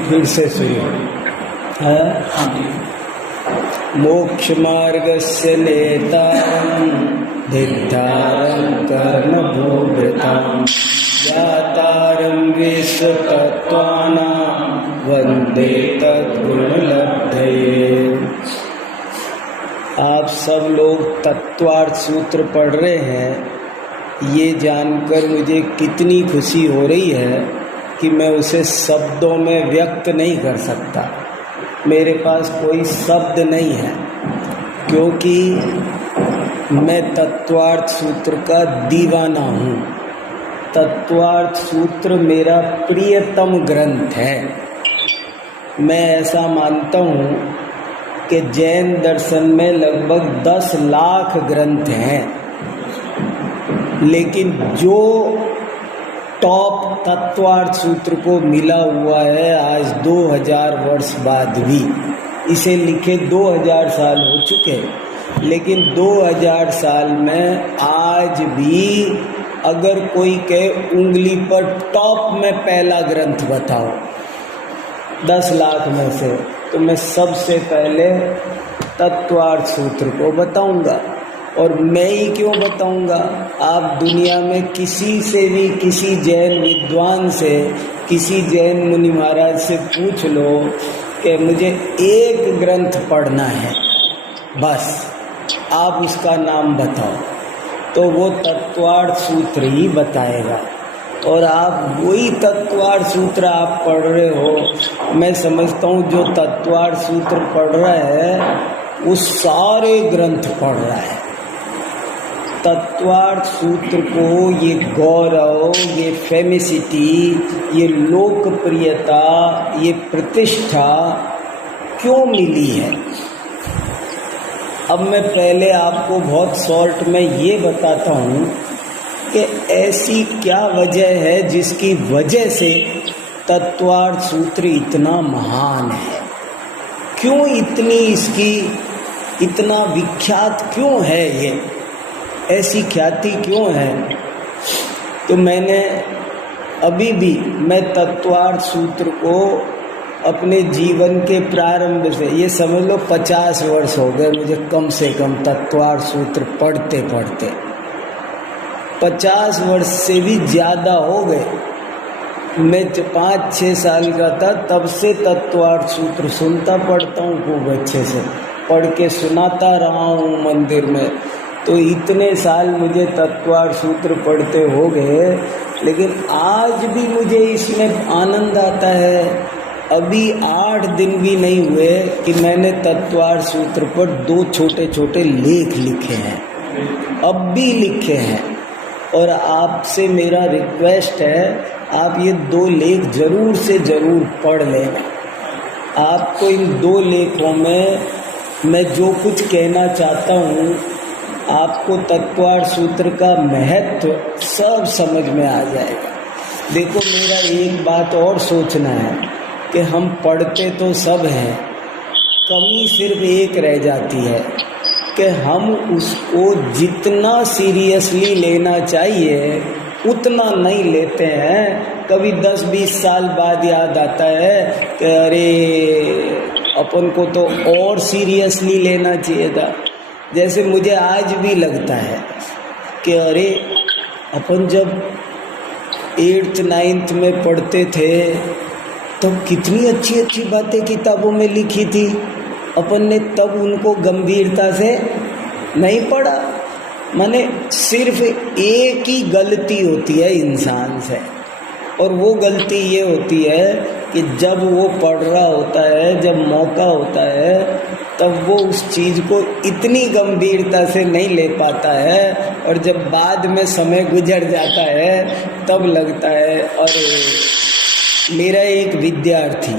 फिर से शुरू है। मोक्ष मार्गस्य नेतारं धिक्तारं कर्मभूभृतां ज्ञातारं विश्वतत्त्वानां वन्दे तद्गुणलब्धये। आप सब लोग तत्वार्थ सूत्र पढ़ रहे हैं, ये जानकर मुझे कितनी खुशी हो रही है कि मैं उसे शब्दों में व्यक्त नहीं कर सकता। मेरे पास कोई शब्द नहीं है, क्योंकि मैं तत्वार्थ सूत्र का दीवाना हूँ। तत्वार्थ सूत्र मेरा प्रियतम ग्रंथ है। मैं ऐसा मानता हूँ कि जैन दर्शन में लगभग 10 लाख ग्रंथ हैं, लेकिन जो टॉप तत्वार्थ सूत्र को मिला हुआ है आज 2000 वर्ष बाद भी, इसे लिखे 2000 साल हो चुके, लेकिन 2000 साल में आज भी अगर कोई कहे उंगली पर टॉप में पहला ग्रंथ बताओ 10 लाख में से, तो मैं सबसे पहले तत्वार्थ सूत्र को बताऊंगा। और मैं ही क्यों बताऊंगा, आप दुनिया में किसी से भी, किसी जैन विद्वान से, किसी जैन मुनि महाराज से पूछ लो कि मुझे एक ग्रंथ पढ़ना है, बस आप उसका नाम बताओ, तो वो तत्वार्थ सूत्र ही बताएगा। और आप वही तत्वार्थ सूत्र आप पढ़ रहे हो। मैं समझता हूँ जो तत्वार्थ सूत्र पढ़ रहा है वो सारे ग्रंथ पढ़ रहा है। तत्वार्थ सूत्र को ये गौरव, ये फेमिसिटी, ये लोकप्रियता, ये प्रतिष्ठा क्यों मिली है? अब मैं पहले आपको बहुत शॉर्ट में ये बताता हूँ कि ऐसी क्या वजह है जिसकी वजह से तत्वार्थ सूत्र इतना महान है। क्यों इतनी इसकी इतना विख्यात क्यों है, ये ऐसी ख्याति क्यों है? तो मैंने अभी भी मैं तत्वार्थ सूत्र को अपने जीवन के प्रारंभ से, ये समझ लो 50 वर्ष हो गए मुझे कम से कम तत्वार्थ सूत्र पढ़ते पढ़ते। 50 वर्ष से भी ज़्यादा हो गए। मैं 5-6 साल का था तब से तत्वार्थ सूत्र सुनता पढ़ता हूँ, खूब अच्छे से पढ़ के सुनाता रहा हूँ मंदिर में। तो इतने साल मुझे तत्वार्थ सूत्र पढ़ते हो गए, लेकिन आज भी मुझे इसमें आनंद आता है। अभी 8 दिन भी नहीं हुए कि मैंने तत्वार्थ सूत्र पर 2 छोटे छोटे लेख लिखे हैं, अब भी लिखे हैं। और आपसे मेरा रिक्वेस्ट है, आप ये 2 लेख ज़रूर से ज़रूर पढ़ लेना। आपको इन 2 लेखों में मैं जो कुछ कहना चाहता हूँ, आपको तत्वार्थ सूत्र का महत्व सब समझ में आ जाएगा। देखो, मेरा एक बात और सोचना है कि हम पढ़ते तो सब हैं, कमी सिर्फ एक रह जाती है कि हम उसको जितना सीरियसली लेना चाहिए उतना नहीं लेते हैं। कभी 10-20 साल बाद याद आता है कि अरे अपन को तो और सीरियसली लेना चाहिए था। जैसे मुझे आज भी लगता है कि अरे अपन जब 8th-9th में पढ़ते थे तो कितनी अच्छी अच्छी बातें किताबों में लिखी थी, अपन ने तब उनको गंभीरता से नहीं पढ़ा। माने सिर्फ एक ही गलती होती है इंसान से, और वो गलती ये होती है कि जब वो पढ़ रहा होता है, जब मौका होता है, तब वो उस चीज़ को इतनी गंभीरता से नहीं ले पाता है, और जब बाद में समय गुजर जाता है तब लगता है अरे। मेरा एक विद्यार्थी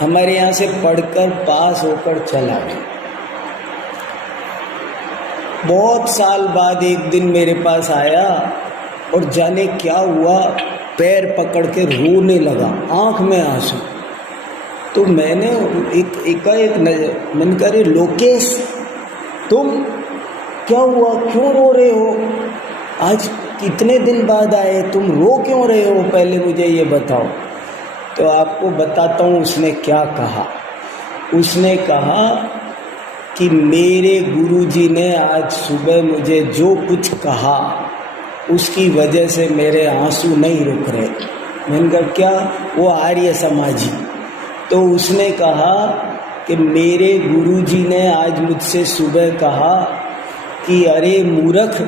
हमारे यहाँ से पढ़कर पास होकर चला गया। बहुत साल बाद एक दिन मेरे पास आया और जाने क्या हुआ, पैर पकड़ के रोने लगा, आंख में आंसू। तो मैंने एकाएक मैंने कहा, अरे लोकेश, तुम क्या हुआ, क्यों रो रहे हो? आज कितने दिन बाद आए, तुम रो क्यों रहे हो, पहले मुझे ये बताओ। तो आपको बताता हूँ उसने क्या कहा। उसने कहा कि मेरे गुरुजी ने आज सुबह मुझे जो कुछ कहा उसकी वजह से मेरे आंसू नहीं रुक रहे। मैंने कहा क्या? वो आर्य समाजी। तो उसने कहा कि मेरे गुरुजी ने आज मुझसे सुबह कहा कि अरे मूर्ख,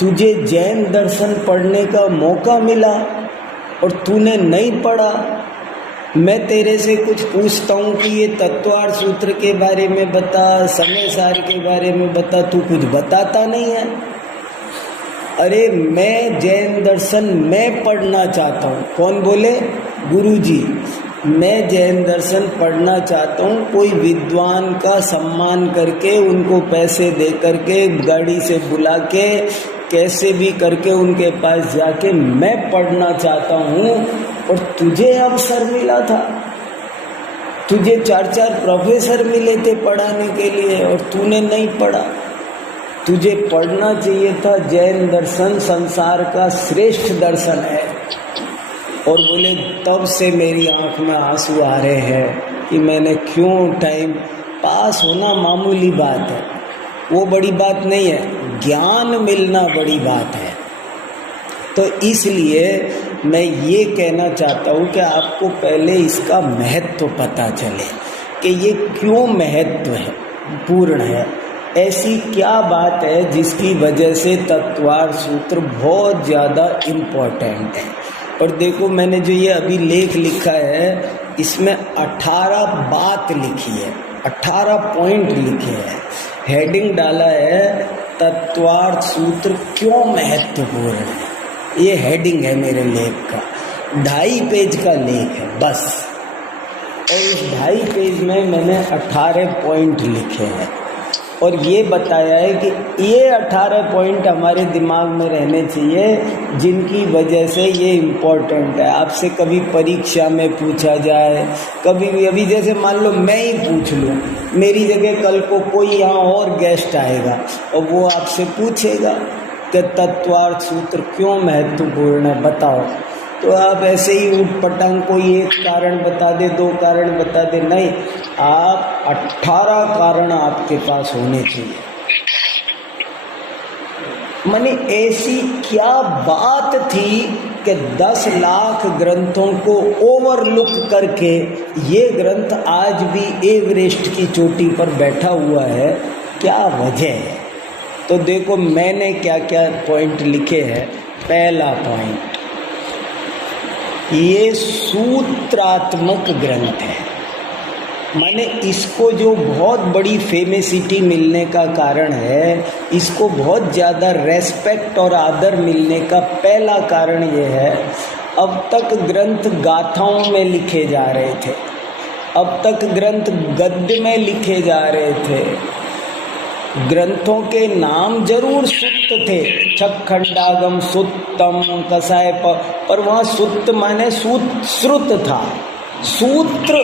तुझे जैन दर्शन पढ़ने का मौका मिला और तूने नहीं पढ़ा। मैं तेरे से कुछ पूछता हूँ कि ये तत्वार्थ सूत्र के बारे में बता, समय सार के बारे में बता, तू कुछ बताता नहीं है। अरे मैं जैन दर्शन मैं पढ़ना चाहता हूँ। कौन बोले? गुरुजी। मैं जैन दर्शन पढ़ना चाहता हूँ, कोई विद्वान का सम्मान करके, उनको पैसे दे करके, गाड़ी से बुला के, कैसे भी करके उनके पास जाके मैं पढ़ना चाहता हूँ। और तुझे अवसर मिला था, तुझे 4-4 प्रोफेसर मिले थे पढ़ाने के लिए और तूने नहीं पढ़ा। तुझे पढ़ना चाहिए था। जैन दर्शन संसार का श्रेष्ठ दर्शन है। और बोले तब से मेरी आंख में आंसू आ रहे हैं कि मैंने क्यों टाइम पास होना मामूली बात है, वो बड़ी बात नहीं है, ज्ञान मिलना बड़ी बात है। तो इसलिए मैं ये कहना चाहता हूँ कि आपको पहले इसका महत्व पता चले कि ये क्यों महत्व है, पूर्ण है। ऐसी क्या बात है जिसकी वजह से तत्वार्थ सूत्र बहुत ज़्यादा इम्पोर्टेंट है। और देखो मैंने जो ये अभी लेख लिखा है इसमें 18 बात लिखी है, 18 पॉइंट लिखे हैं। हेडिंग डाला है तत्वार्थ सूत्र क्यों महत्वपूर्ण है। ये हेडिंग है मेरे लेख का। 2.5 पेज का लेख है बस। और इस 2.5 पेज में मैंने 18 पॉइंट लिखे हैं और ये बताया है कि ये 18 पॉइंट हमारे दिमाग में रहने चाहिए जिनकी वजह से ये इम्पोर्टेंट है। आपसे कभी परीक्षा में पूछा जाए, कभी भी, अभी जैसे मान लो मैं ही पूछ लूँ, मेरी जगह कल को कोई यहाँ और गेस्ट आएगा और वो आपसे पूछेगा कि तत्वार्थ सूत्र क्यों महत्वपूर्ण है बताओ, तो आप ऐसे ही उठ पटांग कोई एक कारण बता दे, 2 कारण बता दे, नहीं, आप 18 कारण आपके पास होने चाहिए। माने ऐसी क्या बात थी कि 10 लाख ग्रंथों को ओवरलुक करके ये ग्रंथ आज भी एवरेस्ट की चोटी पर बैठा हुआ है, क्या वजह है? तो देखो मैंने क्या क्या पॉइंट लिखे हैं। पहला पॉइंट, ये सूत्रात्मक ग्रंथ है। माने इसको जो बहुत बड़ी फेमेसिटी मिलने का कारण है, इसको बहुत ज़्यादा रेस्पेक्ट और आदर मिलने का पहला कारण ये है, अब तक ग्रंथ गाथाओं में लिखे जा रहे थे, अब तक ग्रंथ गद्य में लिखे जा रहे थे। ग्रंथों के नाम जरूर सुत्त थे, छखंडागम, सुत्तम, कसाय, पर वहाँ सुत्त माने श्रुत था। सूत्र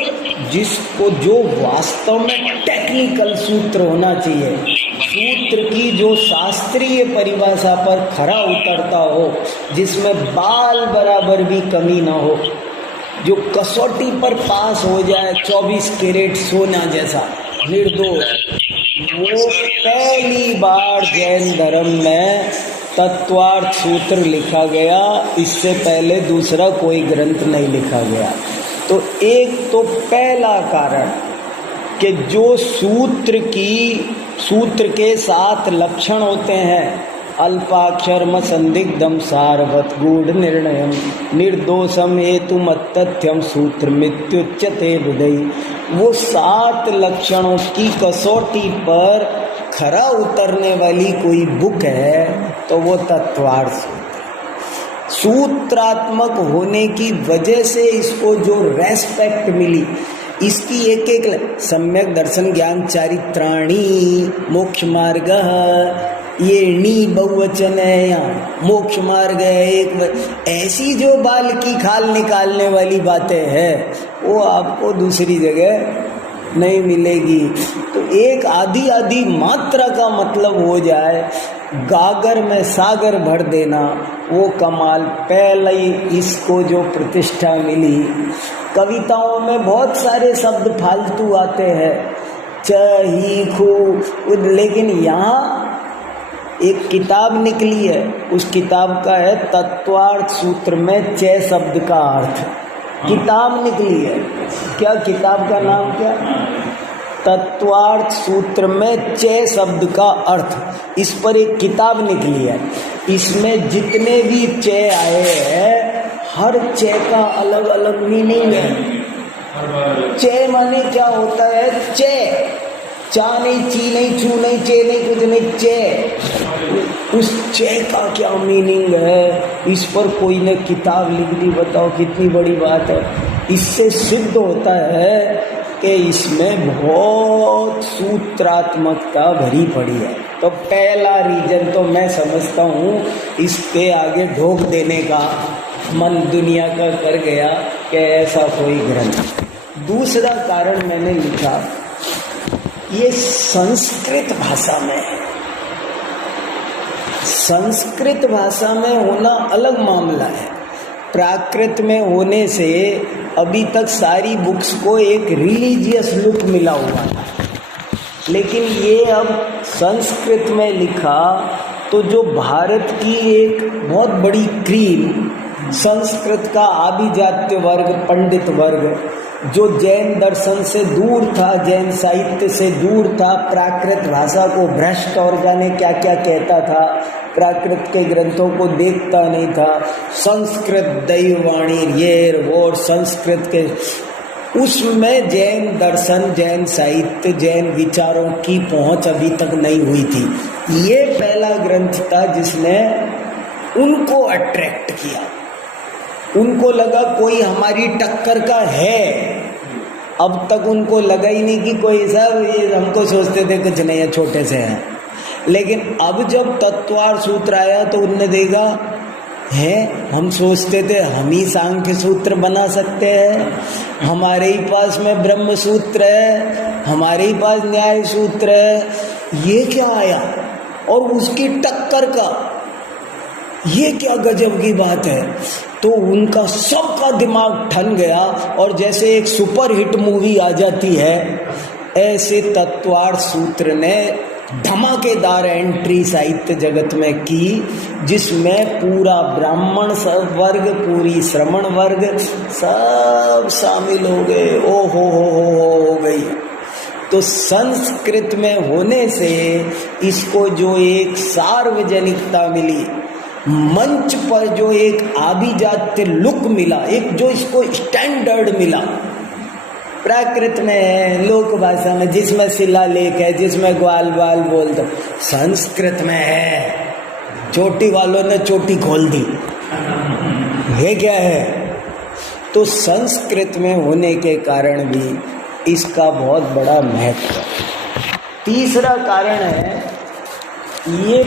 जिसको जो वास्तव में टेक्निकल सूत्र होना चाहिए, सूत्र की जो शास्त्रीय परिभाषा पर खरा उतरता हो, जिसमें बाल बराबर भी कमी ना हो, जो कसौटी पर पास हो जाए 24 कैरेट सोना जैसा निर्दोष, वो पहली बार जैन धर्म में तत्वार्थ सूत्र लिखा गया। इससे पहले दूसरा कोई ग्रंथ नहीं लिखा गया। तो एक तो पहला कारण कि जो सूत्र के 7 लक्षण होते हैं, अल्पाक्षरम संदिग्धम सारवत गूढ़ निर्णयम निर्दोषम हेतु तथ्यम सूत्र मित्युच्यते बुधई, वो 7 लक्षणों की कसौटी पर खरा उतरने वाली कोई बुक है तो वो तत्वार्थ सूत्र। सूत्रात्मक होने की वजह से इसको जो रेस्पेक्ट मिली, इसकी एक एक सम्यक दर्शन ज्ञान चारित्राणी मोक्ष मार्ग, ये णी बहुवचन है, यहाँ मोक्ष मार्ग है एक, ऐसी जो बाल की खाल निकालने वाली बातें हैं वो आपको दूसरी जगह नहीं मिलेगी। तो एक आधी मात्रा का मतलब हो जाए गागर में सागर भर देना, वो कमाल। पहले ही इसको जो प्रतिष्ठा मिली, कविताओं में बहुत सारे शब्द फालतू आते हैं, च ही खू, लेकिन यहाँ एक किताब निकली है, उस किताब का है तत्वार्थ सूत्र में च शब्द का अर्थ। किताब निकली है, क्या किताब का नाम क्या? तत्वार्थ सूत्र में च शब्द का अर्थ, इस पर एक किताब निकली है। इसमें जितने भी च आए हैं, हर च का अलग अलग मीनिंग है। च माने क्या होता है? च, चा नहीं, ची नहीं, छू नहीं, चे नहीं, कुछ नहीं, च। उस च का क्या मीनिंग है, इस पर कोई ने किताब लिख दी। बताओ कितनी बड़ी बात है। इससे सिद्ध होता है कि इसमें बहुत सूत्रात्मकता भरी पड़ी है। तो पहला रीजन तो मैं समझता हूँ, इसके आगे ढोक देने का मन दुनिया का कर गया कि ऐसा कोई ग्रंथ। दूसरा कारण मैंने लिखा, ये संस्कृत भाषा में है। संस्कृत भाषा में होना अलग मामला है। प्राकृत में होने से अभी तक सारी बुक्स को एक रिलीजियस लुक मिला हुआ था, लेकिन ये अब संस्कृत में लिखा तो जो भारत की एक बहुत बड़ी क्रीम, संस्कृत का आभिजात्य वर्ग, पंडित वर्ग, जो जैन दर्शन से दूर था, जैन साहित्य से दूर था, प्राकृत भाषा को भ्रष्ट और जाने क्या क्या कहता था, प्राकृत के ग्रंथों को देखता नहीं था, संस्कृत दैववाणी ये वो संस्कृत के, उसमें जैन दर्शन, जैन साहित्य, जैन विचारों की पहुंच अभी तक नहीं हुई थी। ये पहला ग्रंथ था जिसने उनको अट्रैक्ट किया। उनको लगा कोई हमारी टक्कर का है। अब तक उनको लगा ही नहीं कि कोई सब, ये हमको सोचते थे कुछ नहीं है, छोटे से हैं। लेकिन अब जब तत्वार्थ सूत्र आया तो उनने देखा है, हम सोचते थे हम ही सांख्य सूत्र बना सकते हैं, हमारे ही पास में ब्रह्म सूत्र है, हमारे ही पास न्याय सूत्र है, ये क्या आया और उसकी टक्कर का, ये क्या गजब की बात है। तो उनका सबका दिमाग ठन गया और जैसे एक सुपर हिट मूवी आ जाती है, ऐसे तत्वार्थ सूत्र ने धमाकेदार एंट्री साहित्य जगत में की, जिसमें पूरा ब्राह्मण वर्ग, पूरी श्रमण वर्ग सब शामिल हो गए। ओ हो गई। तो संस्कृत में होने से इसको जो एक सार्वजनिकता मिली, मंच पर जो एक आभिजात्य लुक मिला, एक जो इसको स्टैंडर्ड मिला, प्राकृत में है, लोक भाषा में, जिसमें शिलालेख है, जिसमें ग्वाल बाल बोलते, संस्कृत में है, चोटी वालों ने चोटी खोल दी। ये क्या है? तो संस्कृत में होने के कारण भी इसका बहुत बड़ा महत्व है। तीसरा कारण है, ये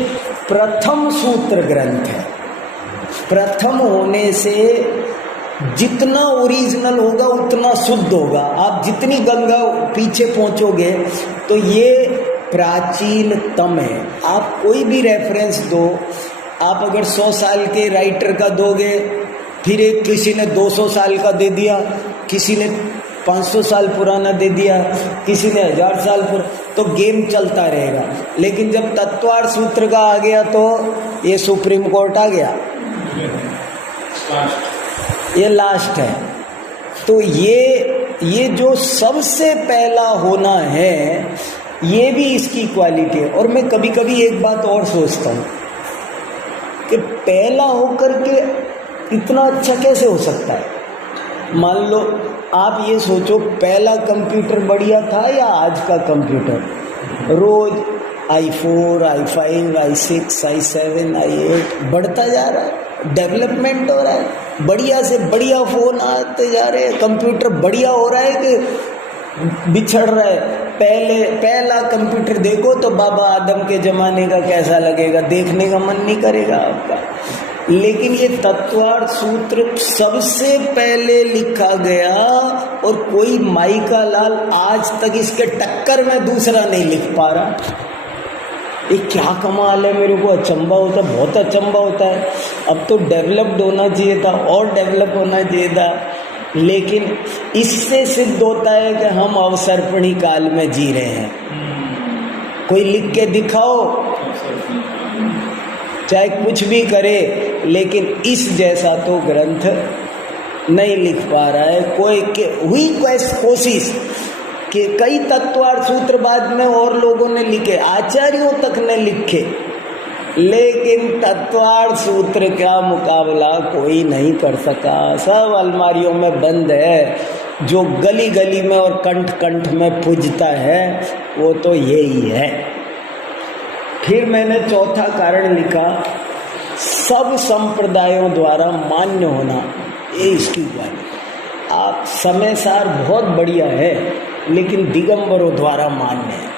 प्रथम सूत्र ग्रंथ है। प्रथम होने से जितना ओरिजिनल होगा उतना शुद्ध होगा। आप जितनी गंगा पीछे पहुंचोगे तो ये प्राचीनतम है। आप कोई भी रेफरेंस दो, आप अगर 100 साल के राइटर का दोगे, फिर एक किसी ने 200 साल का दे दिया, किसी ने 500 साल पुराना दे दिया, किसी ने 1000 साल पुराना, तो गेम चलता रहेगा। लेकिन जब तत्वार्थ सूत्र का आ गया तो ये सुप्रीम कोर्ट आ गया, ये लास्ट है। तो ये जो सबसे पहला होना है, ये भी इसकी क्वालिटी है। और मैं कभी कभी एक बात और सोचता हूँ कि पहला होकर के इतना अच्छा कैसे हो सकता है। मान लो आप ये सोचो, पहला कंप्यूटर बढ़िया था या आज का कंप्यूटर? रोज i4, i5, i6, i7, i8 बढ़ता जा रहा है, डेवलपमेंट हो रहा है, बढ़िया से बढ़िया फ़ोन आते जा रहे हैं, कंप्यूटर बढ़िया हो रहा है कि बिछड़ रहा है। पहला कंप्यूटर देखो तो बाबा आदम के ज़माने का कैसा लगेगा, देखने का मन नहीं करेगा आपका। लेकिन ये तत्वार्थ सूत्र सबसे पहले लिखा गया और कोई माई का लाल आज तक इसके टक्कर में दूसरा नहीं लिख पा रहा। ये क्या कमाल है, मेरे को अचंभा होता, बहुत अचंभा होता है। अब तो डेवलप्ड होना चाहिए था और डेवलप होना चाहिए था, लेकिन इससे सिद्ध होता है कि हम अवसर्पणी काल में जी रहे हैं। कोई लिख के दिखाओ, चाहे कुछ भी करे, लेकिन इस जैसा तो ग्रंथ नहीं लिख पा रहा है कोई। हुई कोशिश कि कई तत्वार्थ सूत्र बाद में और लोगों ने लिखे, आचार्यों तक ने लिखे, लेकिन तत्वार्थ सूत्र का मुकाबला कोई नहीं कर सका। सब अलमारियों में बंद है। जो गली गली में और कंठ कंठ में पूजता है वो तो यही है। फिर मैंने चौथा कारण लिखा, सब संप्रदायों द्वारा मान्य होना, ये इसकी बात। आप समय सार बहुत बढ़िया है, लेकिन दिगंबरों द्वारा मान्य है।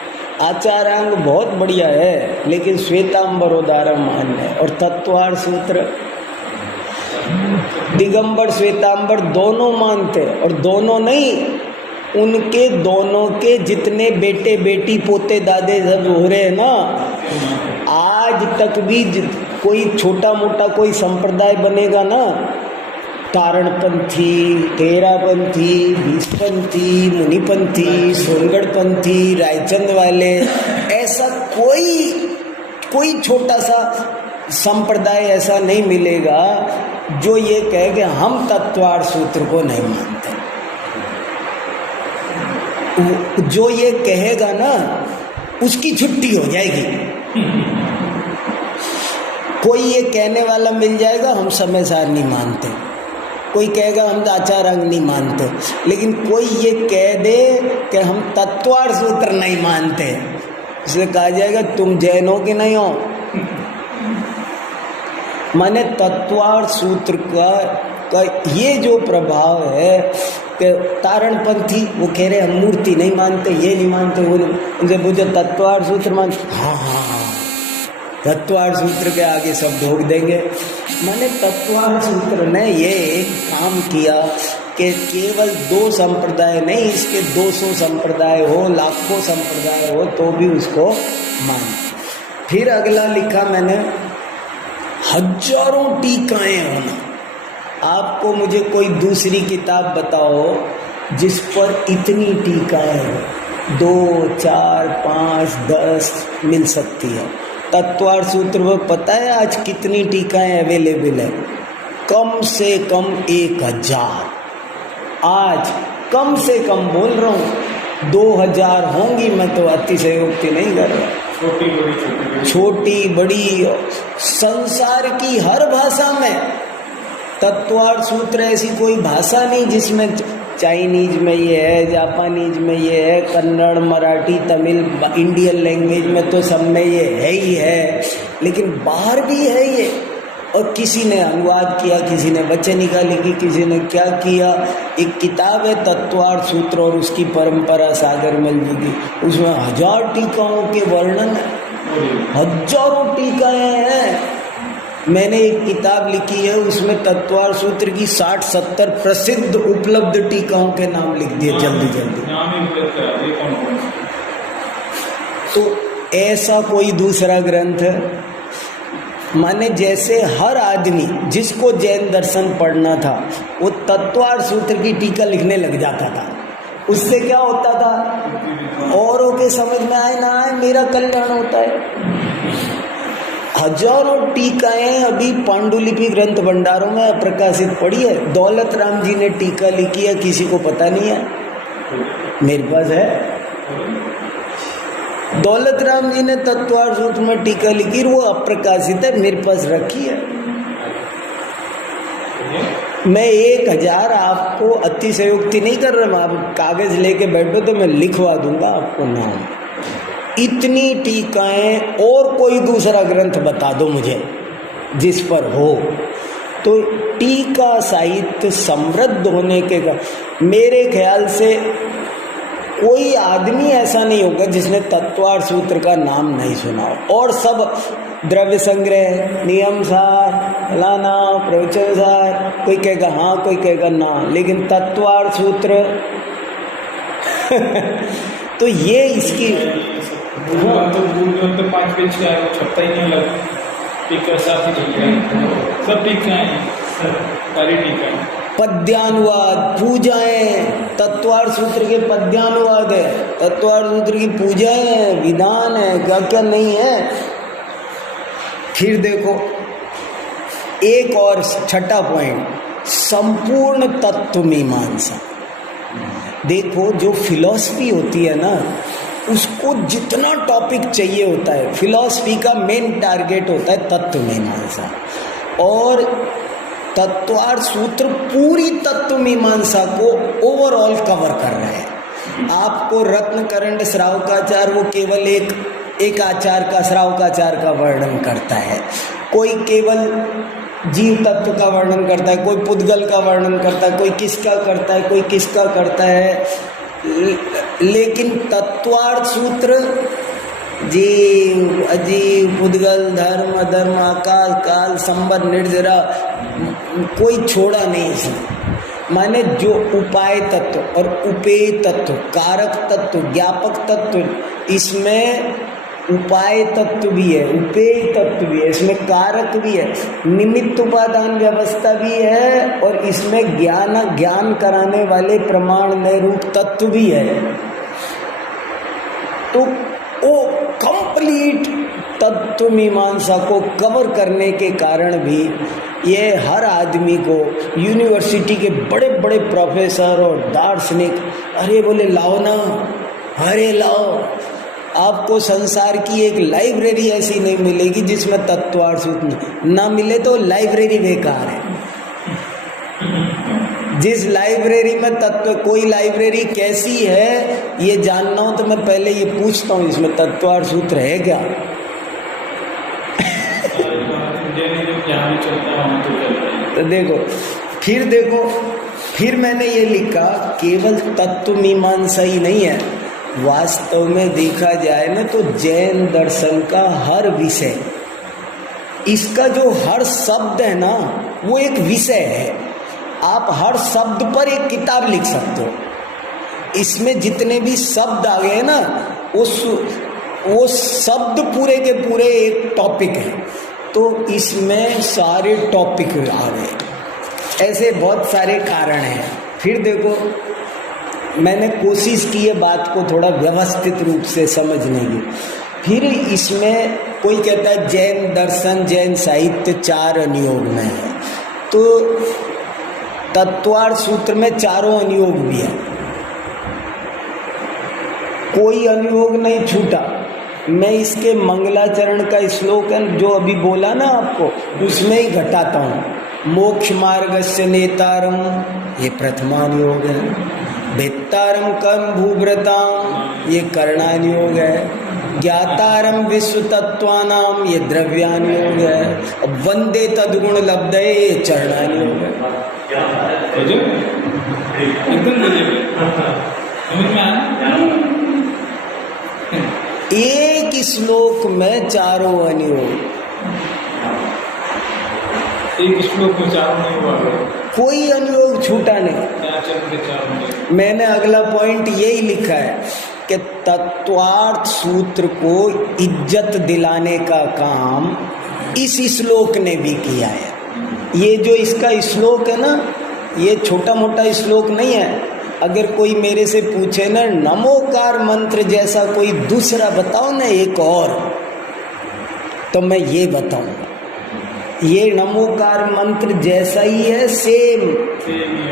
आचारांग बहुत बढ़िया है, लेकिन श्वेतांबरों द्वारा मान्य है। और तत्वार्थ सूत्र दिगंबर श्वेतांबर दोनों मानते, और दोनों नहीं, उनके दोनों के जितने बेटे बेटी पोते दादे सब हो रहे हैं ना, आज तक भी कोई छोटा मोटा कोई संप्रदाय बनेगा ना, तारणपंथी, तेरापंथी, बीसपंथी, मुनिपंथी, सोनगढ़पंथी, रायचंद वाले, ऐसा कोई छोटा सा संप्रदाय ऐसा नहीं मिलेगा जो ये कहे कि हम तत्वार्थ सूत्र को नहीं मानते। जो ये कहेगा ना, उसकी छुट्टी हो जाएगी। कोई ये कहने वाला मिल जाएगा, हम समय सार नहीं मानते। कोई कहेगा हम आचारांग नहीं मानते, लेकिन कोई ये कह दे कि हम तत्वार्थ सूत्र नहीं मानते, इसलिए कहा जाएगा तुम जैन हो कि नहीं हो। माने तत्वार्थ सूत्र का ये जो प्रभाव है कि तारणपंथी वो कह रहे हम मूर्ति नहीं मानते, ये नहीं मानते, वो नहीं, उनसे पूछो तत्वार्थ सूत्र मानते, हाँ तत्वार्थ सूत्र के आगे सब ढोक देंगे। मैंने तत्वार्थ सूत्र ने ये एक काम किया कि केवल 2 संप्रदाय नहीं, इसके 200 संप्रदाय हो, लाखों संप्रदाय हो, तो भी उसको मान। फिर अगला लिखा मैंने, हजारों टीकाएं होना। आपको मुझे कोई दूसरी किताब बताओ जिस पर इतनी टीकाएं हो, 2, 4, 5, 10 मिल सकती है। तत्वार्थ सूत्र में पता है आज कितनी टीकाएं अवेलेबल है? कम से कम 1000। आज कम से कम बोल रहा हूँ 2000 होंगी, मैं तो अतिशयोक्ति नहीं कर रहा। छोटी बड़ी संसार की हर भाषा में तत्वार्थ सूत्र, ऐसी कोई भाषा नहीं जिसमें, चाइनीज में ये है, जापानीज में ये है, कन्नड़, मराठी, तमिल, इंडियन लैंग्वेज में तो सब में ये है ही है, लेकिन बाहर भी है ये। और किसी ने अनुवाद किया, किसी ने वचनिका लिखी, किसी ने क्या किया। एक किताब है तत्वार्थ सूत्र और उसकी परंपरा सागरमल जी की, उसमें 1000 टीकाओं के वर्णन, हजारों टीकाएं हैं। मैंने एक किताब लिखी है, उसमें तत्वार्थ सूत्र की 60-70 प्रसिद्ध उपलब्ध टीकाओं के नाम लिख दिए जल्दी जल्दी। तो ऐसा कोई दूसरा ग्रंथ है, माने जैसे हर आदमी जिसको जैन दर्शन पढ़ना था वो तत्वार्थ सूत्र की टीका लिखने लग जाता था। उससे क्या होता था, औरों के समझ में आए ना आए, मेरा कल्याण होता है। हजारों टीकाएं अभी पांडुलिपि ग्रंथ भंडारों में प्रकाशित पड़ी है। दौलत राम जी ने टीका लिखी है, किसी को पता नहीं है, मेरे पास है। दौलत राम जी ने तत्वार्थ सूत्र में टीका लिखी, वो अप्रकाशित है, मेरे पास रखी है। मैं 1000 आपको अतिशयोक्ति नहीं कर रहा, मैं आप कागज लेके बैठो तो मैं लिखवा दूंगा आपको नाम। इतनी टीकाएं, और कोई दूसरा ग्रंथ बता दो मुझे जिस पर हो। तो टीका साहित्य समृद्ध होने के मेरे ख्याल से कोई आदमी ऐसा नहीं होगा जिसने तत्वार्थ सूत्र का नाम नहीं सुना हो। और सब द्रव्य संग्रह, नियम सार, फलाना, प्रवचन सार, कोई कहेगा हाँ, कोई कहेगा ना, लेकिन तत्वार्थ सूत्र तो ये इसकी तो 5 पेज का है, वो छपता ही नहीं लगा, ठीक है, साथ ही ठीक है, सब ठीक है, सारी ठीक है। पद्यानुवाद, पूजाएं, तत्वार्थ सूत्र के पद्यानुवाद है, तत्वार्थ सूत्र की पूजाएं है, विधान है, क्या क्या नहीं है। फिर देखो एक और छठा पॉइंट, संपूर्ण तत्व मीमांसा। देखो जो फिलॉसफी होती है ना, उसको जितना टॉपिक चाहिए होता है, फिलॉसफी का मेन टारगेट होता है तत्व मीमांसा, और तत्वार्थ सूत्र पूरी तत्व मीमांसा को ओवरऑल कवर कर रहे हैं। आपको रत्नकरंड श्रावकाचार वो केवल एक आचार का, श्रावकाचार का वर्णन करता है, कोई केवल जीव तत्व का वर्णन करता है, कोई पुद्गल का वर्णन करता है, कोई किसका करता है, कोई किसका करता है। लेकिन तत्वार्थ सूत्र जीव अजीव, पुद्गल, धर्म अधर्म, आकाल काल, संबंध, निर्जरा, कोई छोड़ा नहीं इसमें। माने जो उपाय तत्व और उपेय तत्व, कारक तत्व, ज्ञापक तत्व, इसमें उपाय तत्व भी है, उपेय तत्व भी है, इसमें कारक भी है, निमित्त उपादान व्यवस्था भी है, और इसमें ज्ञान कराने वाले प्रमाण में रूप तत्व भी है। तो वो कंप्लीट तत्व मीमांसा को कवर करने के कारण भी ये हर आदमी को, यूनिवर्सिटी के बड़े बड़े प्रोफेसर और दार्शनिक, अरे बोले लाओ ना, अरे लाओ, आपको संसार की एक लाइब्रेरी ऐसी नहीं मिलेगी जिसमें तत्वार्थ सूत्र ना मिले, तो लाइब्रेरी बेकार है। जिस लाइब्रेरी में तत्व, कोई लाइब्रेरी कैसी है ये जानना हो तो मैं पहले ये पूछता हूँ, इसमें तत्वार्थ सूत्र है क्या? तो देखो, फिर मैंने ये लिखा, केवल तत्व मीमांसा ही नहीं है, वास्तव में देखा जाए ना तो जैन दर्शन का हर विषय, इसका जो हर शब्द है ना वो एक विषय है। आप हर शब्द पर एक किताब लिख सकते हो। इसमें जितने भी शब्द आ गए ना, वो शब्द पूरे के पूरे एक टॉपिक है, तो इसमें सारे टॉपिक आ गए। ऐसे बहुत सारे कारण हैं। फिर देखो, मैंने कोशिश की है बात को थोड़ा व्यवस्थित रूप से समझने की। फिर इसमें कोई कहता है जैन दर्शन, जैन साहित्य 4 अनुयोग में है, तो तत्वार्थ सूत्र में चारों अनुयोग भी है, कोई अनुयोग नहीं छूटा। मैं इसके मंगलाचरण का श्लोक है जो अभी बोला ना आपको, उसमें ही घटाता हूँ। मोक्ष मार्गस्य नेतारम, ये प्रथमानुयोग है। भेत्तारम कर्म भूभृताम, ये कर्णानुयोग है। ज्ञातारम विश्व तत्वानाम, ये द्रव्यानुयोग है। वंदे तद्गुण लब्धे, ये चरणानुयोग है। एक श्लोक में चारों अनुयोग, एक श्लोक में चारों अनुयोग, कोई अनुयोग छूटा नहीं। मैंने अगला पॉइंट यही लिखा है कि तत्वार्थ सूत्र को इज्जत दिलाने का काम इस श्लोक ने भी किया है। ये जो इसका श्लोक है ना, ये छोटा मोटा श्लोक नहीं है। अगर कोई मेरे से पूछे ना, नमोकार मंत्र जैसा कोई दूसरा बताओ ना एक और, तो मैं ये बताऊंगा। ये नमोकार मंत्र जैसा ही है, सेम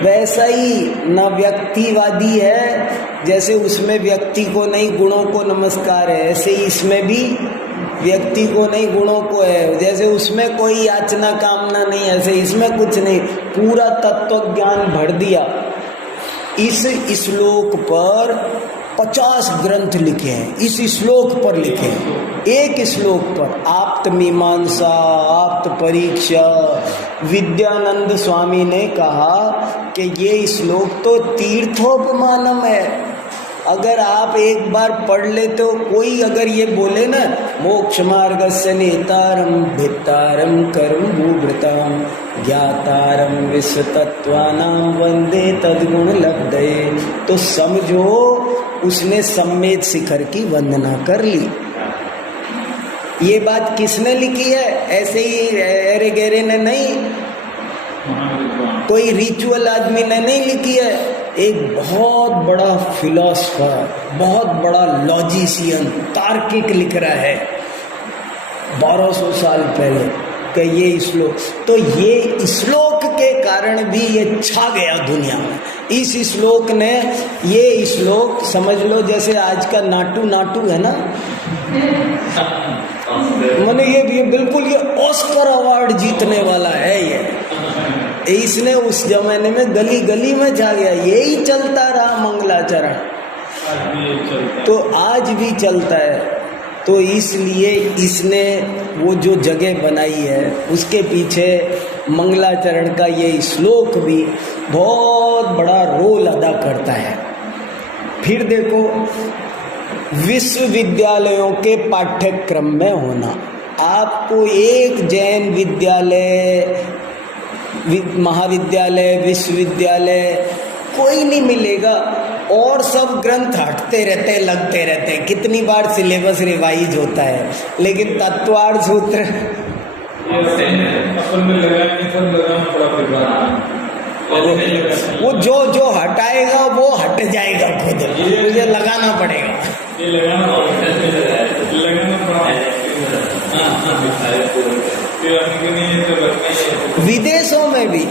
वैसा ही, न व्यक्तिवादी है, जैसे उसमें व्यक्ति को नहीं गुणों को नमस्कार है, ऐसे ही इसमें भी व्यक्ति को नहीं गुणों को है। जैसे उसमें कोई याचना कामना नहीं, ऐसे इसमें कुछ नहीं, पूरा तत्व ज्ञान भर दिया। इस श्लोक पर 50 ग्रंथ लिखे हैं, इस श्लोक पर लिखे हैं, एक श्लोक पर। आप्त मीमांसा, आप्त परीक्षा। विद्यानंद स्वामी ने कहा कि ये श्लोक तो तीर्थोपमानम है। अगर आप एक बार पढ़ ले तो कोई अगर ये बोले ना, मोक्ष मार्गस्य नेतारम भित्तारम कर्म भूभृताम, ज्ञातारम विश्व तत्वानां वंदे तद्गुण लब्धये। तो समझो उसने सम्मेद शिखर की वंदना कर ली। ये बात किसने लिखी है? ऐसे ही एरे गहरे ने नहीं, कोई रिचुअल आदमी ने नहीं लिखी है। एक बहुत बड़ा फिलोसफर, बहुत बड़ा लॉजिशियन, तार्किक लिख रहा है 1200 साल पहले कि ये श्लोक, तो ये श्लोक के कारण भी ये छा गया दुनिया में। इस श्लोक ने, ये श्लोक समझ लो जैसे आज का नाटू नाटू है ना, मैंने ये बिल्कुल ये ऑस्कर अवार्ड जीतने वाला है। ये इसने उस जमाने में गली गली में जा गया, यही चलता रहा मंगलाचरण, तो आज भी चलता है। तो इसलिए इसने वो जो जगह बनाई है उसके पीछे मंगलाचरण का ये श्लोक भी बहुत बड़ा रोल अदा करता है। फिर देखो, विश्वविद्यालयों के पाठ्यक्रम में होना, आपको एक जैन विद्यालय, महाविद्यालय, विश्वविद्यालय कोई नहीं मिलेगा, और सब ग्रंथ हटते रहते, लगते रहते, कितनी बार सिलेबस रिवाइज होता है, लेकिन तत्वार्थ सूत्र वो जो हटाएगा वो हट जाएगा, खुद मुझे लगाना पड़ेगा। विदेशों में भी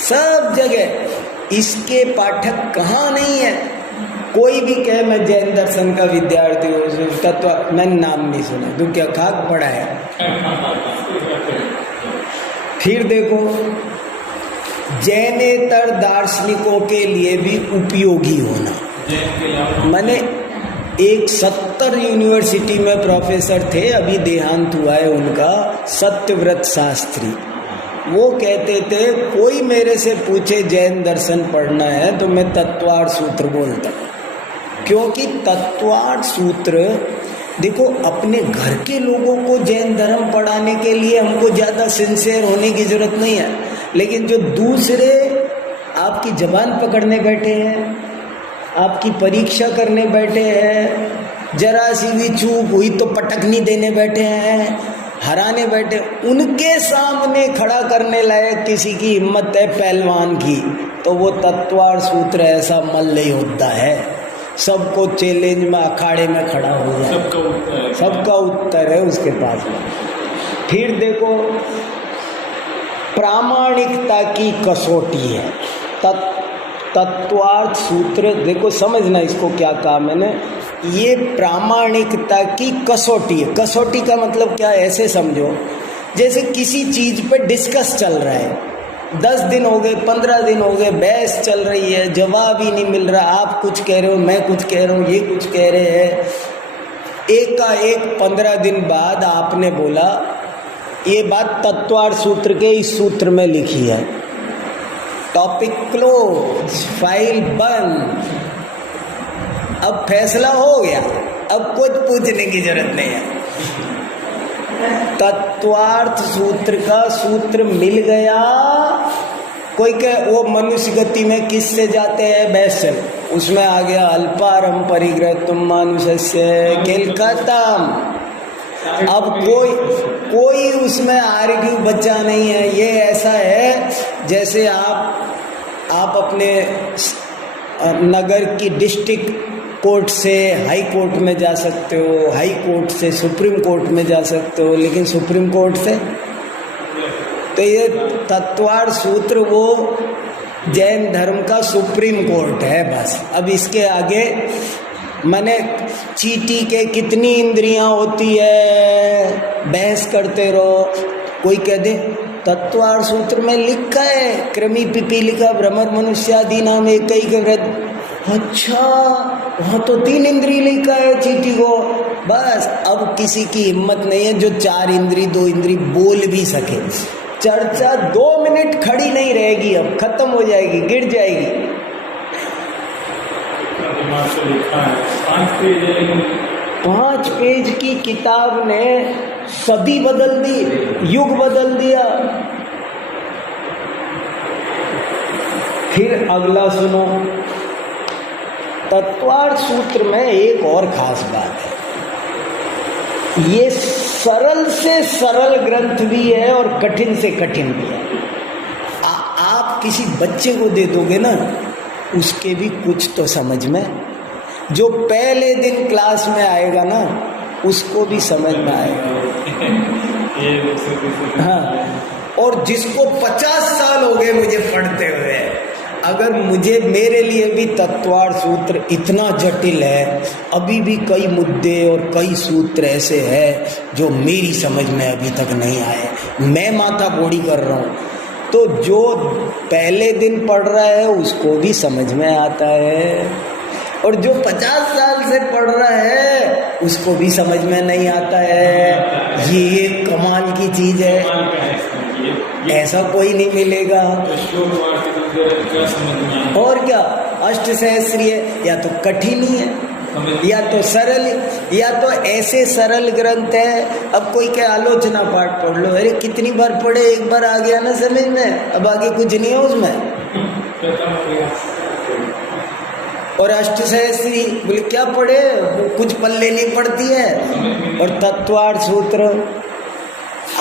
सब जगह इसके पाठक कहाँ नहीं है। कोई भी कहे मैं जैन दर्शन का विद्यार्थी हूँ, तत्व मैंने नाम नहीं सुना, तू क्या खाक पड़ा है। फिर देखो, जैनेतर दार्शनिकों के लिए भी उपयोगी होना। मैंने एक 70 यूनिवर्सिटी में प्रोफेसर थे, अभी देहांत हुआ है उनका, सत्यव्रत शास्त्री। वो कहते थे कोई मेरे से पूछे जैन दर्शन पढ़ना है तो मैं तत्वार्थ सूत्र बोलता हूँ, क्योंकि तत्वार्थ सूत्र, देखो अपने घर के लोगों को जैन धर्म पढ़ाने के लिए हमको ज़्यादा सिंसियर होने की जरूरत नहीं है, लेकिन जो दूसरे आपकी जबान पकड़ने बैठे हैं, आपकी परीक्षा करने बैठे हैं, जरा सी भी चूक हुई तो पटकनी देने बैठे हैं, हराने बैठे, उनके सामने खड़ा करने लायक किसी की हिम्मत है पहलवान की, तो वो तत्वार्थ सूत्र ऐसा मल्ल योद्धा है, सबको चैलेंज में अखाड़े में खड़ा हो जाए, सबका उत्तर है उसके पास में। फिर देखो, प्रामाणिकता की कसौटी है तत्वार्थ सूत्र। देखो समझना इसको क्या कहा मैंने, ये प्रामाणिकता की कसौटी है। कसौटी का मतलब क्या है, ऐसे समझो जैसे किसी चीज पे डिस्कस चल रहा है, 10 दिन हो गए, 15 दिन हो गए, बहस चल रही है, जवाब ही नहीं मिल रहा, आप कुछ कह रहे हो, मैं कुछ कह रहा हूँ, ये कुछ कह रहे हैं, एक का एक 15 दिन बाद आपने बोला ये बात तत्वार्थ सूत्र के इस सूत्र में लिखी है, टॉपिक क्लोज, फाइल बंद, अब फैसला हो गया, अब कुछ पूछने की जरूरत नहीं है। तत्वार्थ सूत्र का सूत्र मिल गया, कोई कहे वो मनुष्य गति में किससे जाते हैं, बैसल, उसमें आ गया अल्पारम परिग्रह तुम मानुष्य खेल खत्म। अब कोई उसमें आर्ग्यू बचा नहीं है। ये ऐसा है जैसे आप अपने नगर की डिस्ट्रिक्ट कोर्ट से हाई कोर्ट में जा सकते हो, हाई कोर्ट से सुप्रीम कोर्ट में जा सकते हो, लेकिन सुप्रीम कोर्ट से, तो ये तत्वार्थ सूत्र वो जैन धर्म का सुप्रीम कोर्ट है बस। अब इसके आगे माने चींटी के कितनी इंद्रियां होती है, बहस करते रहो। कोई कह दे तत्वार्थ सूत्र में लिखा है कृमि पिपीलिका भ्रमर मनुष्यादि नाम एक ही व्रत, अच्छा वहाँ तो 3 इंद्रिय लिखा है चींटी को, बस। अब किसी की हिम्मत नहीं है जो 4 इंद्री 2 इंद्री बोल भी सके। चर्चा 2 मिनट खड़ी नहीं रहेगी, अब खत्म हो जाएगी, गिर जाएगी। 5 पेज की किताब ने सदी बदल दी, युग बदल दिया। फिर अगला सुनो, तत्वार्थ सूत्र में एक और खास बात है, ये सरल से सरल ग्रंथ भी है और कठिन से कठिन भी है। आप किसी बच्चे को दे दोगे ना, उसके भी कुछ तो समझ में, जो पहले दिन क्लास में आएगा ना उसको भी समझ में आएगा। हाँ, और जिसको 50 साल हो गए मुझे पढ़ते हुए, अगर मुझे मेरे लिए भी तत्वार्थ सूत्र इतना जटिल है, अभी भी कई मुद्दे और कई सूत्र ऐसे हैं जो मेरी समझ में अभी तक नहीं आए, मैं माथा फोड़ी कर रहा हूँ, तो जो पहले दिन पढ़ रहा है उसको भी समझ में आता है, और जो 50 साल से पढ़ रहा है उसको भी समझ में नहीं आता है। ये कमाल की चीज है, ऐसा कोई नहीं मिलेगा। और क्या, अष्ट सहस्त्रीय या तो कठिन ही है या तो सरल, या तो ऐसे सरल ग्रंथ है। अब कोई क्या आलोचना पाठ पढ़ लो, अरे कितनी बार पढ़े, एक बार आ गया ना समझ में, अब आगे कुछ नहीं है उसमें। और अष्ट सहस्त्री बोले क्या पढ़े, वो कुछ पल्ले नहीं पड़ती है। और तत्वार्थ सूत्र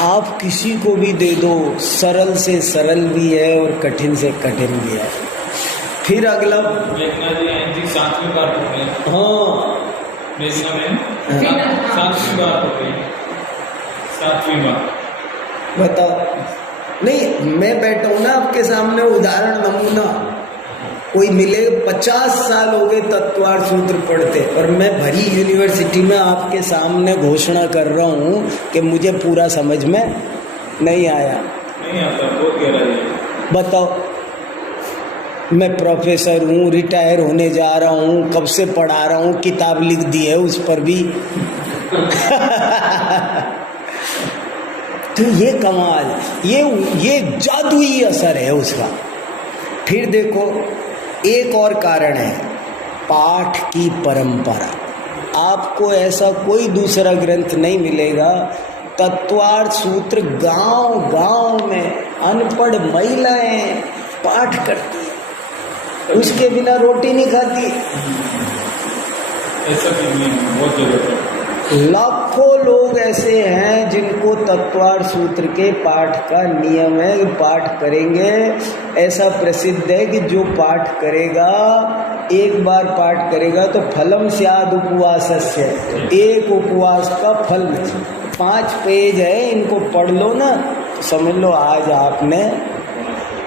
आप किसी को भी दे दो, सरल से सरल भी है और कठिन से कठिन भी है। फिर अगला सातवीं बार हो गई। सातवीं बार बताओ। नहीं, मैं बैठा हूं ना आपके सामने, उदाहरण नमूना कोई मिले, 50 साल हो गए तत्वार्थ सूत्र पढ़ते, और मैं भरी यूनिवर्सिटी में आपके सामने घोषणा कर रहा हूँ कि मुझे पूरा समझ में नहीं आया। नहीं आता, बहुत गहराई है। बताओ, मैं प्रोफेसर हूँ, रिटायर होने जा रहा हूँ, कब से पढ़ा रहा हूँ, किताब लिख दी है उस पर भी। तो ये कमाल, ये जादुई असर है उसका। फिर देखो, एक और कारण है, पाठ की परंपरा। आपको ऐसा कोई दूसरा ग्रंथ नहीं मिलेगा, तत्वार्थ सूत्र गांव गांव में अनपढ़ महिलाएं पाठ करती है, उसके बिना रोटी नहीं खाती। ऐसा बहुत जरूरत है। लाखों लोग ऐसे हैं जिनको तत्वार्थ सूत्र के पाठ का नियम है कि पाठ करेंगे। ऐसा प्रसिद्ध है कि जो पाठ करेगा, एक बार पाठ करेगा तो फलम स्याद उपवासस्य, एक उपवास का फल। 5 पेज है, इनको पढ़ लो ना तो समझ लो आज आपने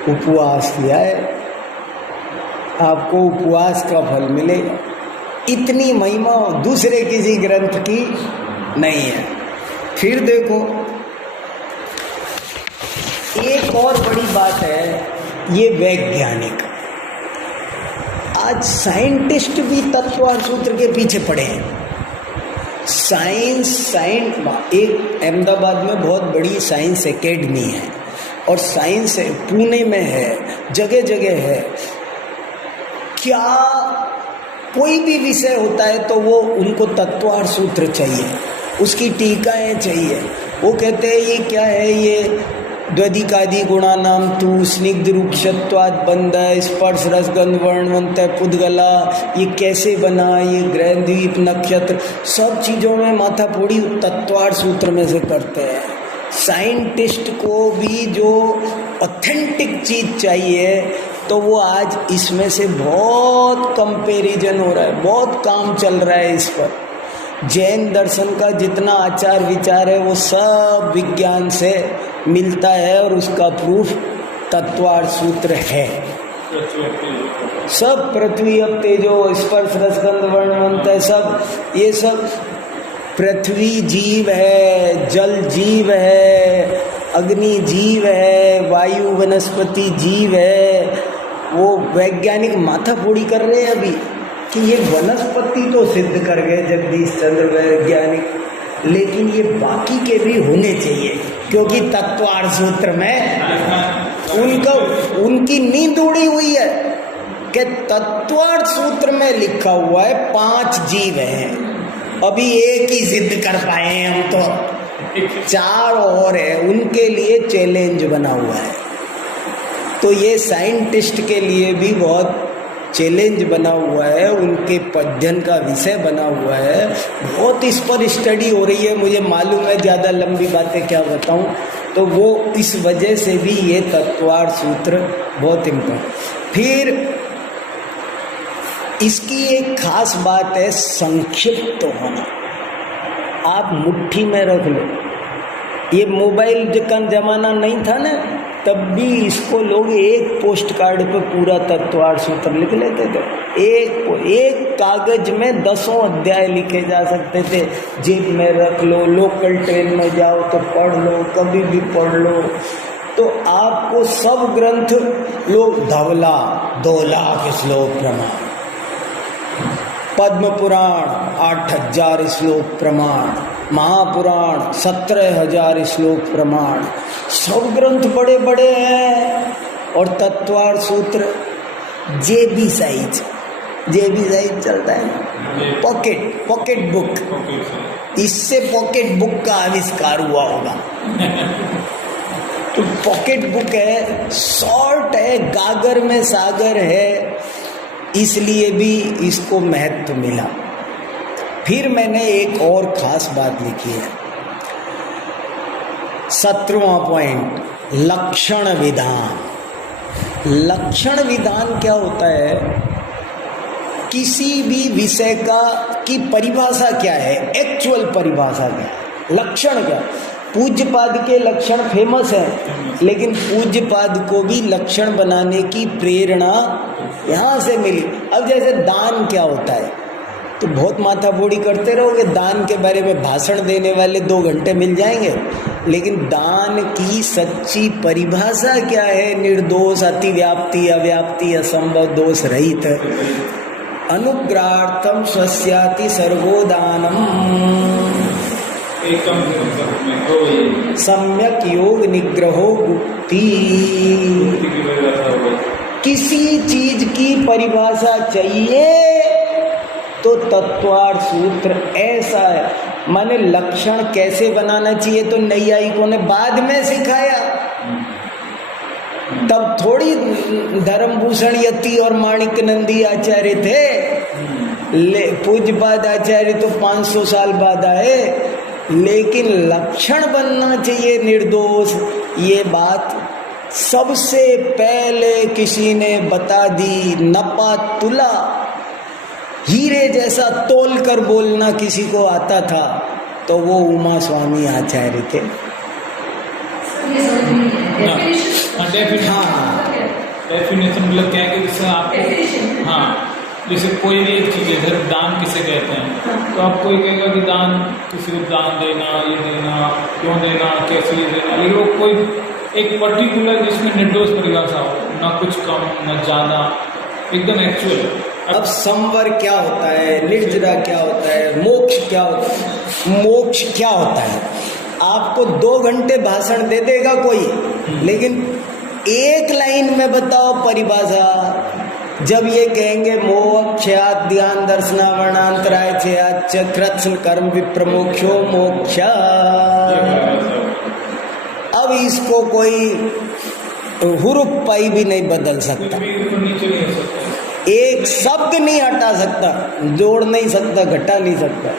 उपवास किया है, आपको उपवास का फल मिलेगा। इतनी महिमा दूसरे किसी ग्रंथ की नहीं है। फिर देखो, एक और बड़ी बात है, ये वैज्ञानिक। आज साइंटिस्ट भी तत्वार्थ सूत्र के पीछे पड़े हैं। एक अहमदाबाद में बहुत बड़ी साइंस एकेडमी है, और साइंस पुणे में है, जगह जगह है। क्या कोई भी विषय होता है तो वो उनको तत्वार्थ सूत्र चाहिए, उसकी टीकाएं चाहिए। वो कहते हैं ये क्या है, ये द्वदिकादि गुणानाम तु स्निग्ध रूक्षत्वात् बंध स्पर्श रसगंध वर्णवंत पुद्गला, ये कैसे बना, ये ग्रह द्वीप नक्षत्र, सब चीज़ों में माथा फोड़ी तत्वार्थ सूत्र में से करते हैं। साइंटिस्ट को भी जो ऑथेंटिक चीज चाहिए तो वो आज इसमें से बहुत कंपैरिजन हो रहा है, बहुत काम चल रहा है इस पर। जैन दर्शन का जितना आचार विचार है वो सब विज्ञान से मिलता है, और उसका प्रूफ तत्वार्थ सूत्र है। सब पृथ्वी अब तेजो स्पर्श रसगंध वर्णवंत है, सब ये सब पृथ्वी जीव है, जल जीव है, अग्नि जीव है, वायु वनस्पति जीव है। वो वैज्ञानिक माथा फोड़ी कर रहे हैं अभी कि ये वनस्पति तो सिद्ध कर गए जगदीश चंद्र वैज्ञानिक, लेकिन ये बाकी के भी होने चाहिए, क्योंकि तत्वार्थ सूत्र में उनकी नींद उड़ी हुई है कि तत्वार्थ सूत्र में लिखा हुआ है 5 जीव हैं, अभी एक ही सिद्ध कर पाए हैं हम, तो 4 और है, उनके लिए चैलेंज बना हुआ है। तो ये साइंटिस्ट के लिए भी बहुत चैलेंज बना हुआ है, उनके अध्ययन का विषय बना हुआ है, बहुत इस पर स्टडी हो रही है। मुझे मालूम है ज़्यादा लंबी बातें क्या बताऊं, तो वो इस वजह से भी ये तत्वार्थ सूत्र बहुत इम्पोर्टेंट। फिर इसकी एक खास बात है संक्षिप्त होना। आप मुट्ठी में रख लो। ये मोबाइल का जमाना नहीं था ना, तब भी इसको लोग एक पोस्ट कार्ड पे पूरा तत्वार्थ सूत्र लिख लेते थे। एक कागज में 10 अध्याय लिखे जा सकते थे। जेब में रख लो, लोकल ट्रेन में जाओ तो पढ़ लो, कभी भी पढ़ लो। तो आपको सब ग्रंथ लोग धवला 2 लाख श्लोक प्रमाण, पद्म पुराण 8000 श्लोक प्रमाण, महापुराण 17000 श्लोक प्रमाण, सब ग्रंथ बड़े बड़े हैं। और तत्वार्थ सूत्र जेबी साइज चलता है ना, पॉकेट बुक। इससे पॉकेट बुक का आविष्कार हुआ होगा। तो पॉकेट बुक है, शॉर्ट है, गागर में सागर है, इसलिए भी इसको महत्व मिला। फिर मैंने एक और खास बात लिखी है, 17वां पॉइंट, लक्षण विधान। लक्षण विधान क्या होता है? किसी भी विषय की परिभाषा क्या है, एक्चुअल परिभाषा क्या है, लक्षण क्या। पूज्यपाद के लक्षण फेमस है, लेकिन पूज्यपाद को भी लक्षण बनाने की प्रेरणा यहाँ से मिली। अब जैसे दान क्या होता है, तो बहुत माथाफोड़ी करते रहोगे, दान के बारे में भाषण देने वाले 2 घंटे मिल जाएंगे, लेकिन दान की सच्ची परिभाषा क्या है? निर्दोष, अतिव्याप्ति, अव्याप्ति, असंभव, दोष रहित, अनुग्रहार्थम स्वस्याति सर्वोदानम, सम्यक योग निग्रहो गुप्ति। किसी चीज की परिभाषा चाहिए तो तत्वार्थ सूत्र ऐसा है। माने लक्षण कैसे बनाना चाहिए तो नैयायिकों ने बाद में सिखाया, तब थोड़ी धर्मभूषण यति और माणिक नंदी आचार्य थे। पूज्यपाद आचार्य तो 500 साल बाद आए, लेकिन लक्षण बनना चाहिए निर्दोष, ये बात सबसे पहले किसी ने बता दी। नपा तुला, हीरे जैसा तोल कर बोलना किसी को आता था तो वो उमा स्वामी आचार्य थे। डेफिनेशन मतलब क्या है कि आपको, हाँ, जैसे कोई भी एक चीज़ है, जैसे दान किसे कहते हैं, तो आप कोई कहेगा कि दान, किसी को दान देना, ये देना, क्यों देना, कैसे ये देना, लेकिन वो कोई एक पर्टिकुलर जिसमें निर्दोष परिभाषा हो, ना कुछ कम ना ज़्यादा, एकदम एक्चुअल। अब संवर क्या होता है, निर्जरा क्या होता है, मोक्ष क्या होता है? मोक्ष क्या होता है? आपको 2 घंटे भाषण दे देगा कोई, लेकिन एक लाइन में बताओ परिभाषा। जब ये कहेंगे मोक्षात् ध्यान दर्शना वर्णांतराय च कृत्स्न कर्म विप्रमोक्षो मोक्ष, अब इसको कोई हुरुप पाई भी नहीं बदल सकता, एक शब्द नहीं हटा सकता, जोड़ नहीं सकता, घटा नहीं सकता।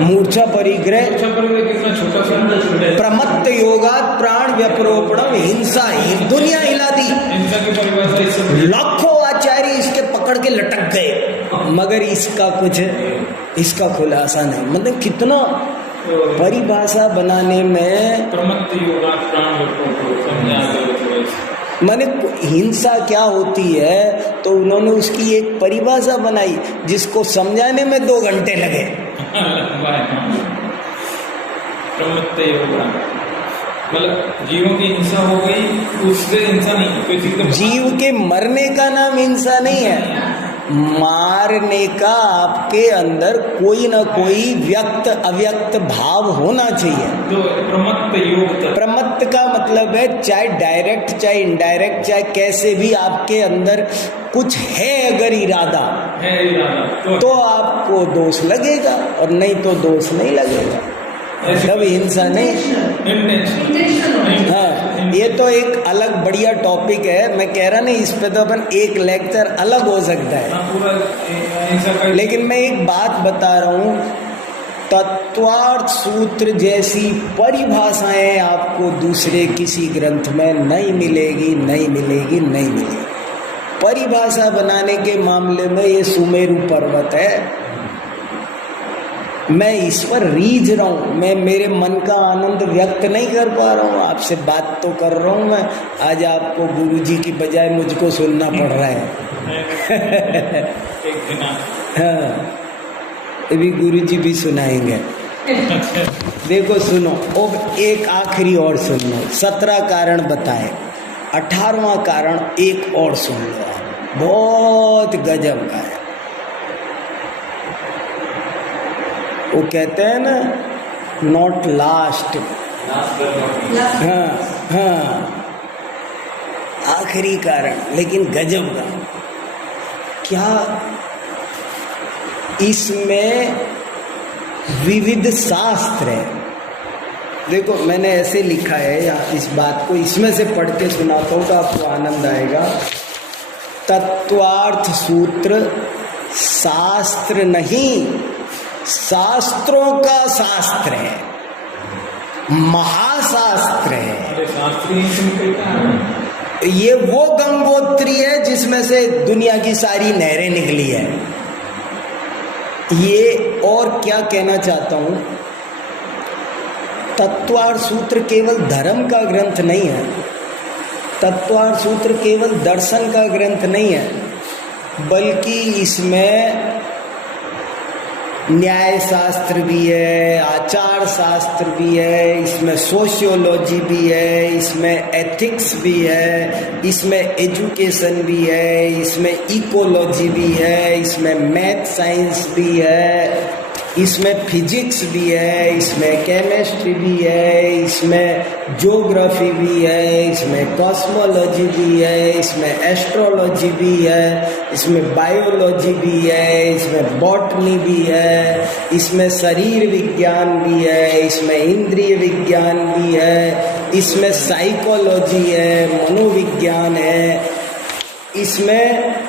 मूर्छा परिग्रह, कितना छोटा सा, प्रमत्त योगात प्राण व्यपरोपणम, हिंसा ही दुनिया हिला दी। हिंसा की परिभाषा लाखों आचार्य इसके पकड़ के लटक गए, मगर इसका खुलासा नहीं। मतलब कितना परिभाषा बनाने में, प्रमत्त योगात प्राण व्यपरोपणम, माने हिंसा क्या होती है तो उन्होंने उसकी एक परिभाषा बनाई जिसको समझाने में 2 घंटे लगे। मतलब जीवों की हिंसा हो गई, उससे हिंसा नहीं, जीव के मरने का नाम हिंसा नहीं है, मारने का आपके अंदर कोई ना कोई व्यक्त अव्यक्त भाव होना चाहिए। तो प्रमत्त योग, प्रमत्त का मतलब है चाहे डायरेक्ट चाहे इनडायरेक्ट, चाहे कैसे भी आपके अंदर कुछ है, अगर इरादा है तो आपको दोष लगेगा, और नहीं तो दोष नहीं लगेगा। तब हिंसा नहीं, हाँ, ये तो एक अलग बढ़िया टॉपिक है। मैं कह रहा नहीं, इस पे तो अपन एक लेक्चर अलग हो सकता है। लेकिन मैं एक बात बता रहा हूँ, तत्वार्थ सूत्र जैसी परिभाषाएं आपको दूसरे किसी ग्रंथ में नहीं मिलेगी, नहीं मिलेगी, नहीं मिलेगी। परिभाषा बनाने के मामले में ये सुमेरु पर्वत है। मैं इस पर रीझ रहा हूँ, मैं मेरे मन का आनंद व्यक्त नहीं कर पा रहा हूँ। आपसे बात तो कर रहा हूँ मैं, आज आपको गुरुजी की बजाय मुझको सुनना पड़ रहा है। हाँ, अभी गुरुजी भी सुनाएंगे। देखो सुनो, अब एक आखिरी और सुन लो। 17 कारण बताए, 18वां कारण एक और सुन लो, बहुत गजब का है। वो कहते हैं ना, नॉट लास्ट, हाँ हाँ, आखिरी कारण, लेकिन गजब का। क्या इसमें विविध शास्त्र है? देखो मैंने ऐसे लिखा है यहाँ, इस बात को इसमें से पढ़ के सुनाता हूँ तो आपको आनंद आएगा। तत्वार्थ सूत्र शास्त्र नहीं, शास्त्रों का शास्त्र है, महाशास्त्र है। ये वो गंगोत्री है जिसमें से दुनिया की सारी नहरें निकली है। ये और क्या कहना चाहता हूं, तत्वार्थ सूत्र केवल धर्म का ग्रंथ नहीं है, तत्वार्थ सूत्र केवल दर्शन का ग्रंथ नहीं है, बल्कि इसमें न्याय शास्त्र भी है, आचार शास्त्र भी है, इसमें सोशियोलॉजी भी है, इसमें एथिक्स भी है, इसमें एजुकेशन भी है, इसमें इकोलॉजी भी है, इसमें मैथ साइंस भी है, इसमें फिजिक्स भी है, इसमें केमिस्ट्री भी है, इसमें ज्योग्राफी भी है, इसमें कॉस्मोलॉजी भी है, इसमें एस्ट्रोलॉजी भी है, इसमें बायोलॉजी भी है, इसमें बॉटनी भी है, इसमें शरीर विज्ञान भी है, इसमें इंद्रिय विज्ञान भी है, इसमें साइकोलॉजी है, मनोविज्ञान है, इसमें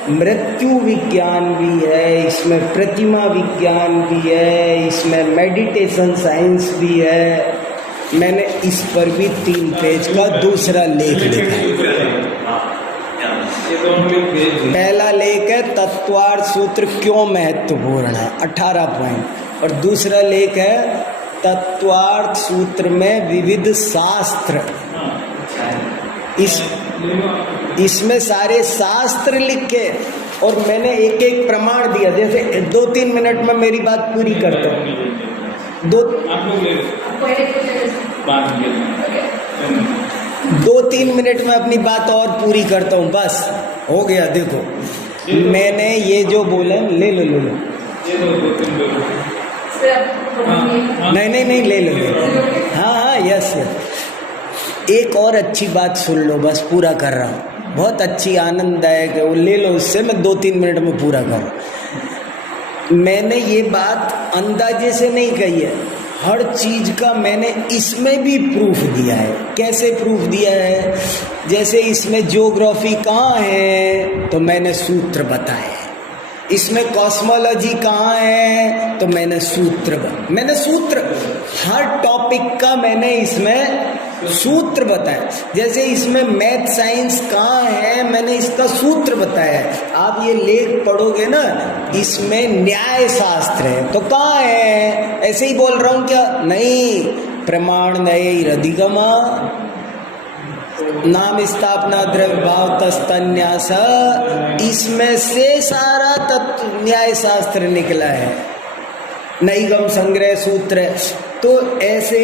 मृत्यु विज्ञान भी है, इसमें प्रतिमा विज्ञान भी है, इसमें मेडिटेशन साइंस भी है। मैंने इस पर भी 3 पेज का दूसरा लेख लिखा है। पहला लेख है तत्वार्थ सूत्र क्यों महत्वपूर्ण है, 18 पॉइंट, और दूसरा लेख है तत्वार्थ सूत्र में विविध शास्त्र। इसमें सारे शास्त्र लिखे और मैंने एक एक प्रमाण दिया। जैसे 2-3 मिनट में मेरी बात पूरी करता हूँ, 2-3 मिनट में अपनी बात और पूरी करता हूँ, बस हो गया। देखो मैंने ये जो बोला, ले लो नहीं ले लो, हाँ यस। एक और अच्छी बात सुन लो, बस पूरा कर रहा हूँ, बहुत अच्छी आनंददायक है, वो ले लो, उससे मैं 2-3 मिनट में पूरा करूँ। मैंने ये बात अंदाजे से नहीं कही है, हर चीज का मैंने इसमें भी प्रूफ दिया है। कैसे प्रूफ दिया है? जैसे इसमें ज्योग्राफी कहाँ है तो मैंने सूत्र बताए, इसमें कॉस्मोलॉजी कहाँ है तो मैंने सूत्र हर टॉपिक का मैंने इसमें सूत्र बताया। जैसे इसमें मैथ साइंस कहाँ है, मैंने इसका सूत्र बताया है। आप ये लेख पढ़ोगे ना, इसमें न्याय शास्त्र है तो कहाँ है, ऐसे ही बोल रहा हूँ क्या? नहीं, प्रमाण नये अधिगमा, नाम स्थापना द्रव्य भाव तस्तन्यास, इसमें से सारा तत्व न्याय शास्त्र निकला है, नैगम संग्रह सूत्र। तो ऐसे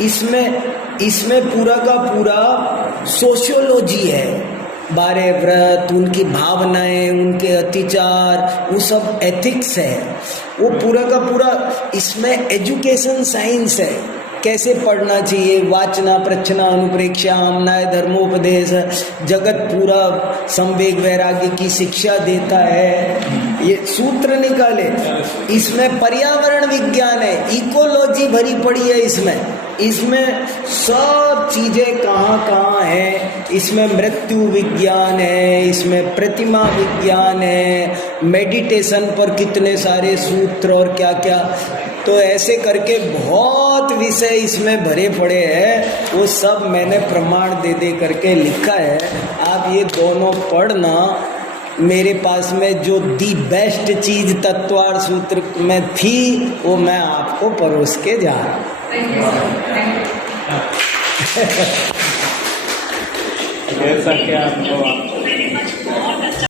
इसमें पूरा का पूरा सोशियोलॉजी है, 12 व्रत, उनकी भावनाएं, उनके अतिचार, वो सब एथिक्स है, वो पूरा का पूरा। इसमें एजुकेशन साइंस है, कैसे पढ़ना चाहिए, वाचना प्रच्छना अनुप्रेक्षा आमनाय धर्मोपदेश, जगत पूरा संवेग वैराग्य की शिक्षा देता है, ये सूत्र निकाले। इसमें पर्यावरण विज्ञान है, इकोलॉजी भरी पड़ी है इसमें, इसमें सब चीज़ें कहाँ कहाँ हैं, इसमें मृत्यु विज्ञान है, इसमें प्रतिमा विज्ञान है, मेडिटेशन पर कितने सारे सूत्र और क्या क्या, तो ऐसे करके बहुत विषय इसमें भरे पड़े हैं। वो सब मैंने प्रमाण दे दे करके लिखा है। आप ये दोनों पढ़ना। मेरे पास में जो दी बेस्ट चीज़ तत्वार्थ सूत्र में थी वो मैं आपको परोस के जा रहा हूँ। जैसा कि आपको